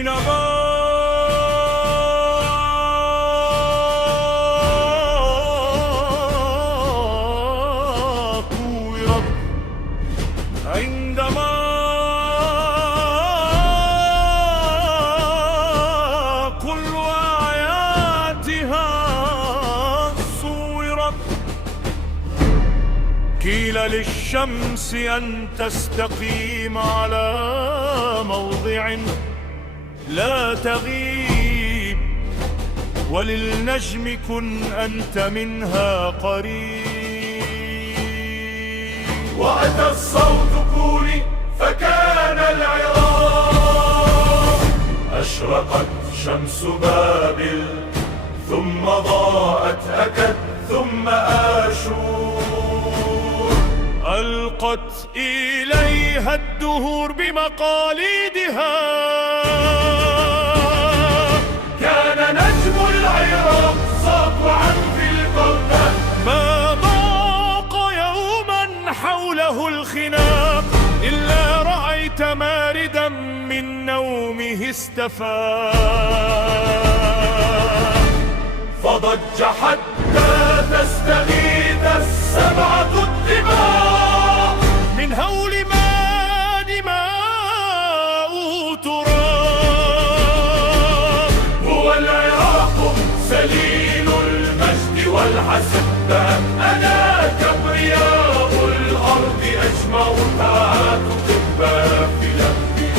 حينما كورت، عندما كل آياتها صورت، قيل للشمس أن تستقيم على موضع لا تغيب، وللنجم كن أنت منها قريب. وأتى الصوت كوني فكان العراق، أشرقت شمس بابل ثم ضاءت أكد ثم آشور، ألقت إليها الدهور بمقاليدها، كان نجم العراق ساطعا في القرن، ما ضاق يوما حوله الخناق، إلا رأيت ماردا من نومه استفاق، فضج حتى تستغيث السبعة الدماء، من هول ما دماء تراب. هو العراق سليل المجد والحسن، أنا كبرياء الأرض أجمعها تكبى في لبي.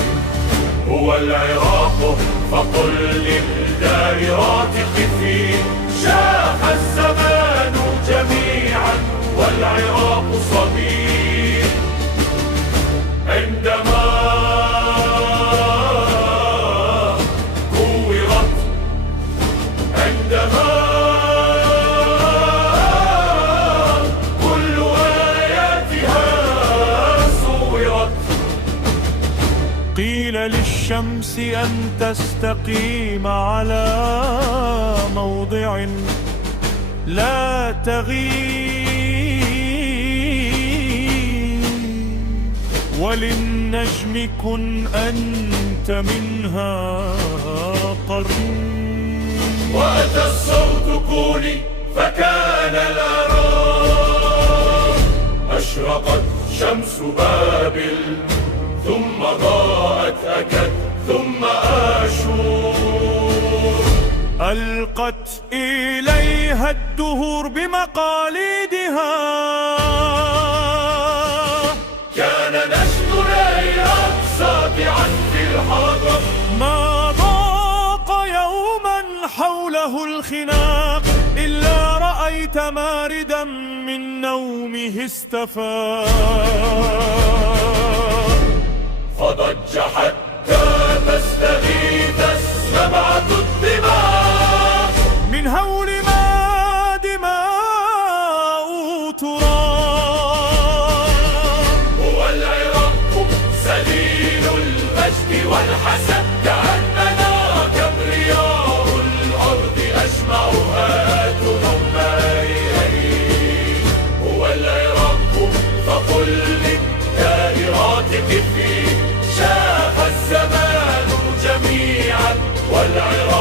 هو العراق فقل للدائرات قفي، شاح الزمان جميعا والعراق صبي. عندما كورت، عندما كل آياتها صورت، قيل للشمس أن تستقيم على موضع لا تغيب، وللنجم كن أنت منها قريب. وأتى الصوت كوني فكان العراق، أشرقت شمس بابل ثم ضاءت أكد ثم آشور، ألقت إليها الدهور بمقاليدها، كان نجم العراق ساطعا في الحضر، ما ضاق يوما حوله الخناق، إلا رأيت ماردا من نومه استفاق، فضج حتى تستغيث السبعة الدماء، من هول ما دماء تراب. هو العراق سليل المجد والحسن، كأننا كبرياء الأرض أجمعها تنمى إليه. هو العراق فقل للدائرات قفي، شاف الزمان جميعا والعراق